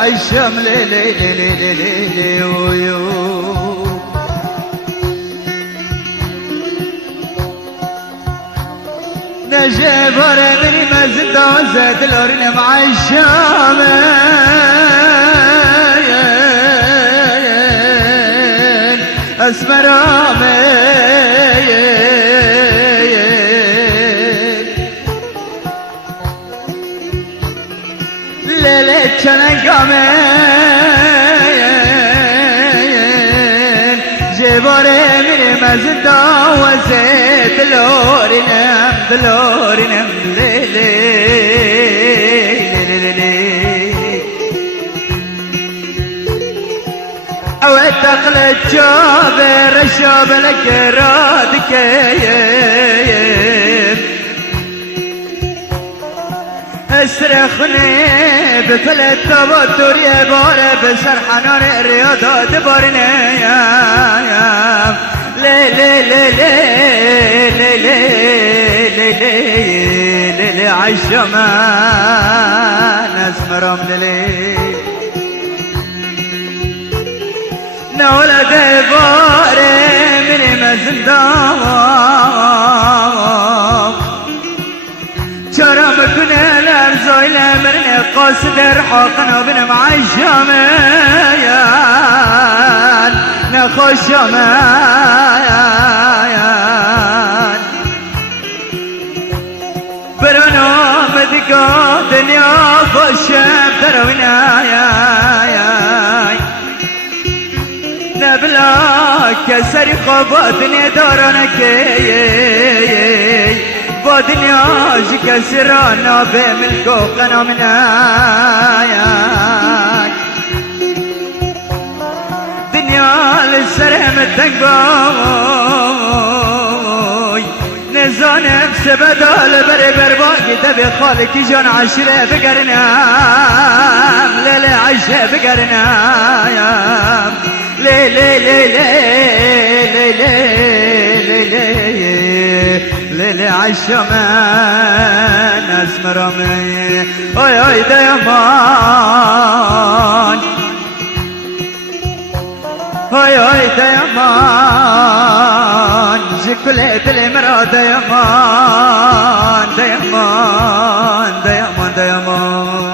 عشام لي لي لي لي لي لي ويو نجيبر من مزد وزد لورن مع الشام اسمرام ليلة چنگامين جباري من مزد وزد لورنم دلورنم ليلي اوتقل الجابر الشاب لك رادك اسرخني بثلاث توتر يا بار بسر حنان الرياضة دبرني يا لي لي لي لي لي لي لي لي لي عالشمان اسمرم لي نولد باري من مزندام شرم كنا الارزاي لمرن قاصد رحاقنا بن معجمان نخوش مان برنام دقا دنيا خوشم تروينا نبلا كسر خواباتني دارانك با دنیا شکسرانا به ملک و قنامنا دنیا لسرم تنگای نزانم سبدال بر برباقی دب خالکی جان عشره بگرنم لیل عشره بگرنم لی لی لی لی لی لی لی ليلي عالشمان اسمرامي اوي اوي ديمان اوي اوي ديمان جكلت المرا ديمان ديمان ديمان ديمان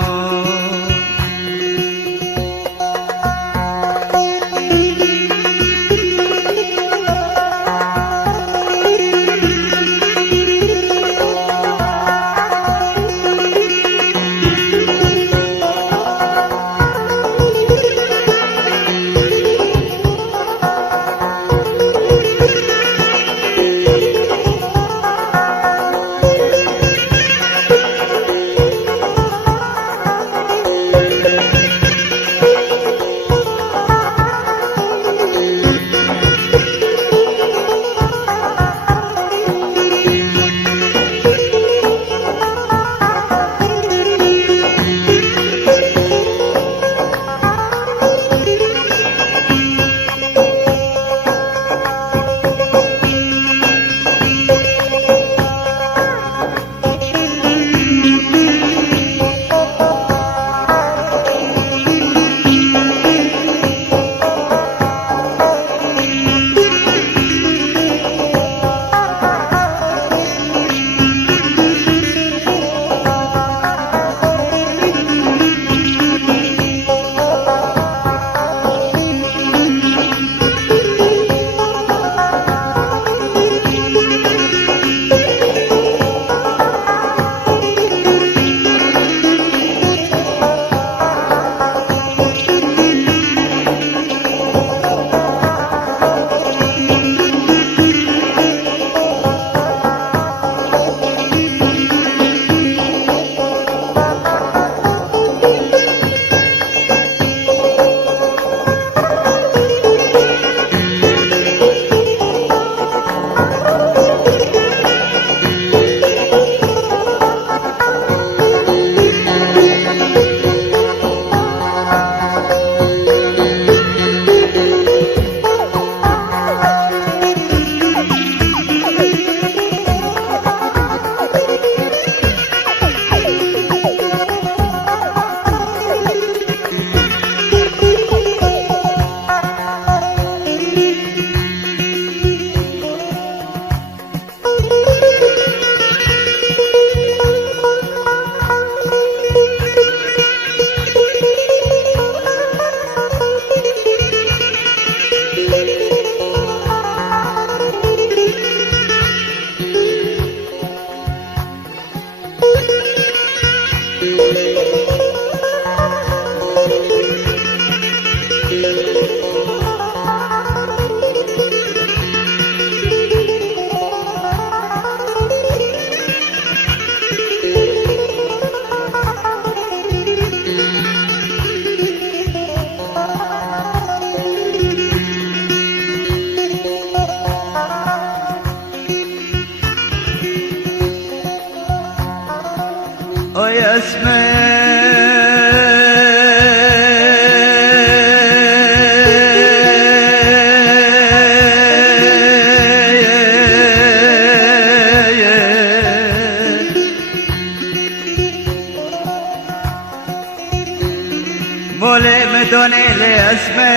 مولي مدوني لاسمي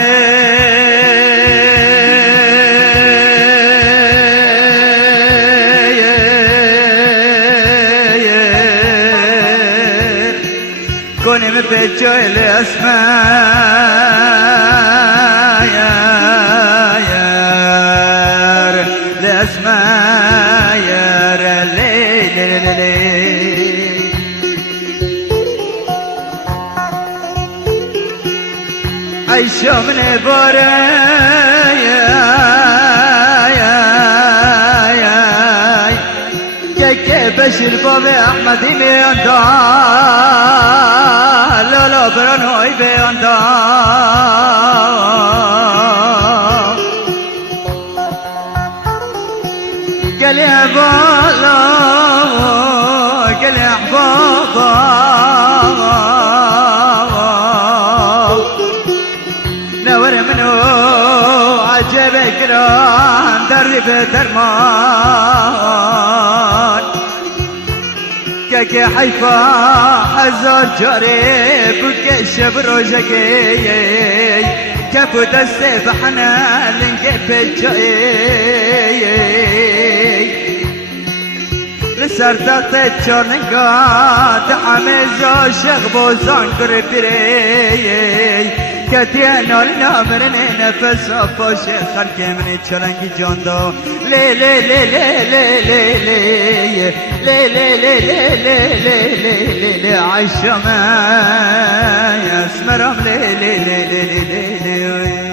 كوني مبجوي لاسماء لاسماء لي عيشو من بوري كي بشير بابي احمد بياندا لولا برانوي بياندا قال يا بالا قال يا بابا نور منو عجبك ران درب درمان كاكي حيفا حزار جاري بكي شبروجكي كفو دستي بحنا لنكي بجاي لسر تغطي تشورنقا تحميزو شغبو زنقر بري كتيانو النامرني نفس أبو شيخان كمني تشرنقي جوندو لي لي لي لي لي لي لي لي لي لي لي لي لي لي لي عالشما يسمرهم لي لي لي لي لي لي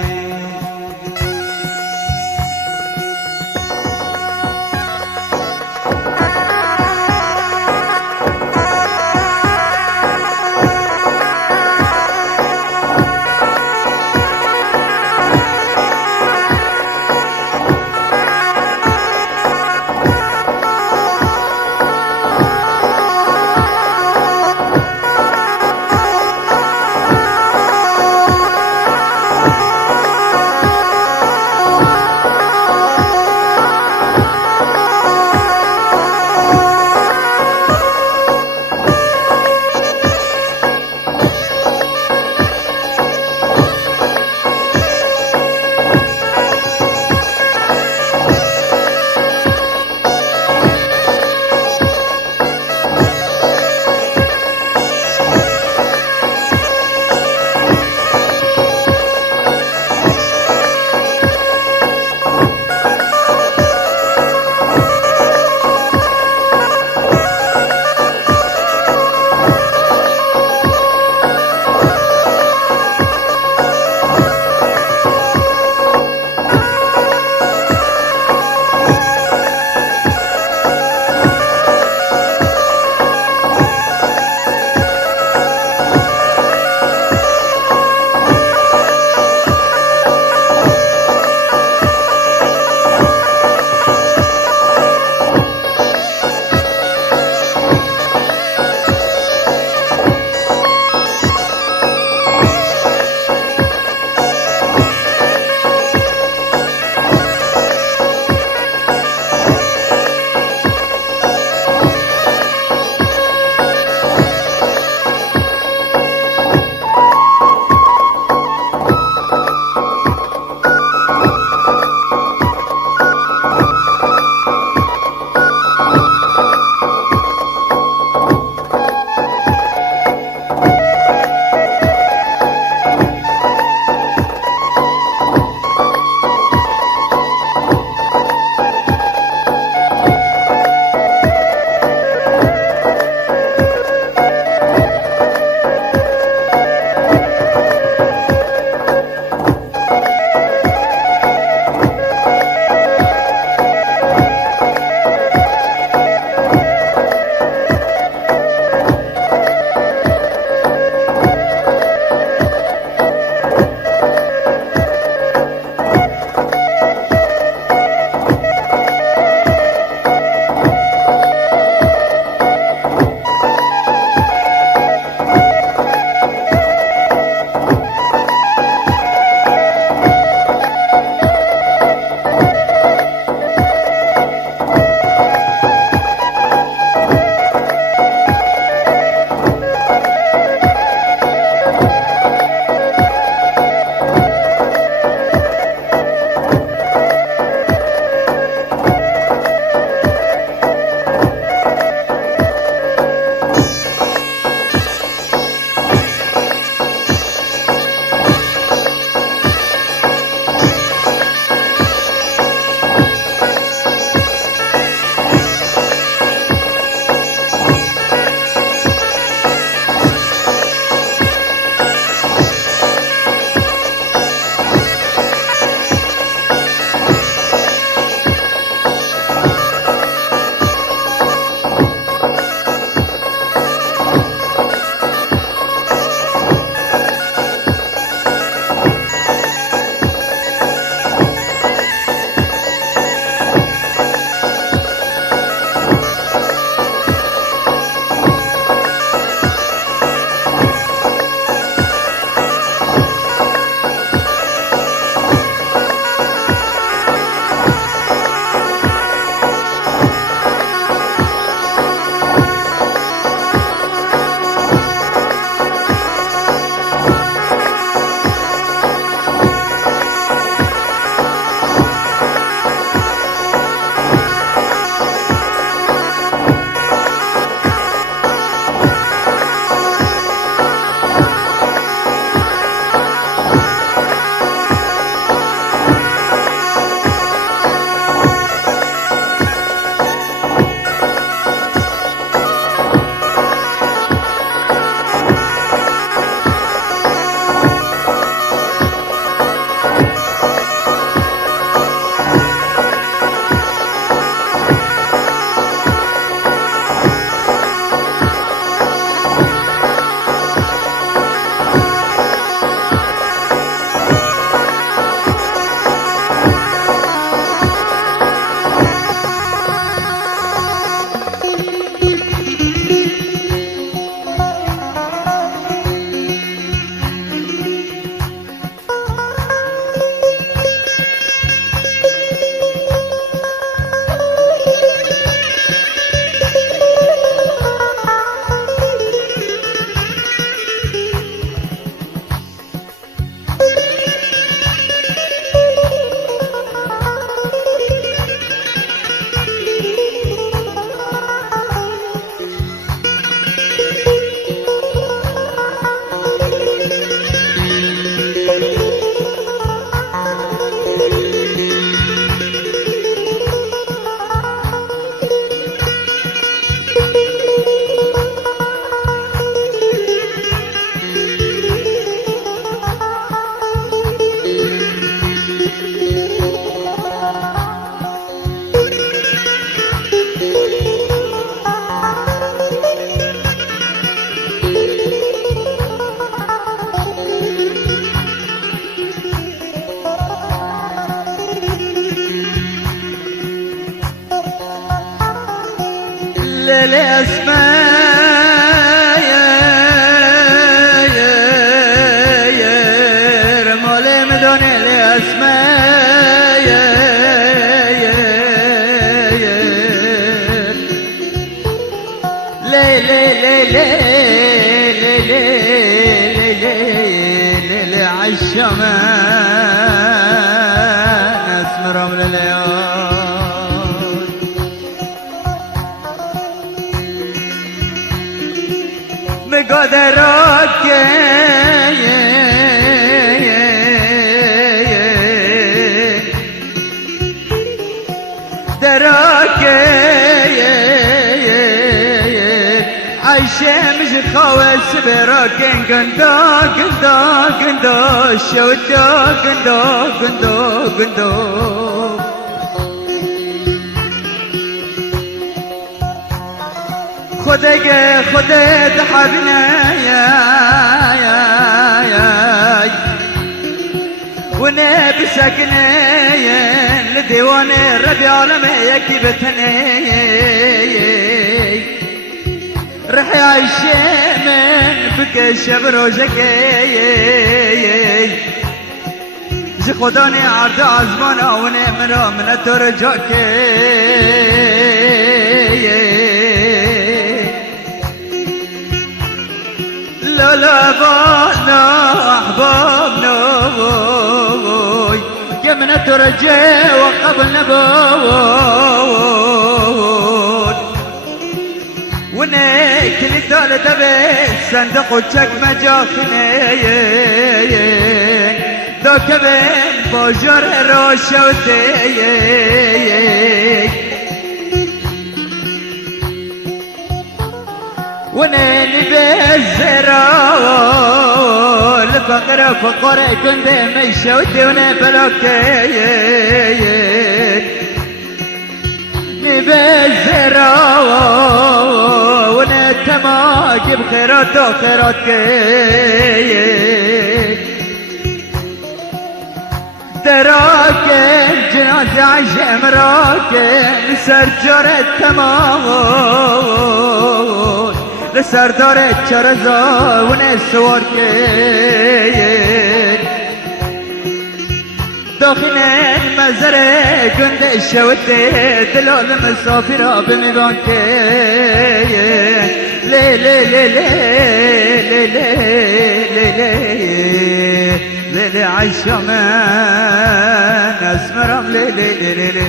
للأسماء مولي مدون الأسماء لي لي لي لي لي لي لي عالشمان اسمرهم لليوم مقدرك دراك عالشمس خوس براكن قندو قندو قندو شودو قندو قندو قندو خدك خدك حبنا يا ونبسكنا لديوان الربيع لما يكبتني رح يعيش من فك شبروجك زي خداني عرض عزمانا ونمرا من ترجاك لا لا بانا احبابنا كمنا ترجى وقبلنا بول ونيك لدال دبي صندوق وجهك مجاخني ذاك بين بوجر روشوتي ونيني بالزرار الفقر فقر كنت مشوتي ونبلوكي بالزرار ونتماكي بخيرات وخيراتك دراك جنازي عشم راك سرجر التمام لسردار چرزا ونسوار كين داخل المزر كنت الشوت دلال مسافر بميغان كين لي لي لي لي لي لي لي لي لي عالشمان اسمرم لي لي لي لي لي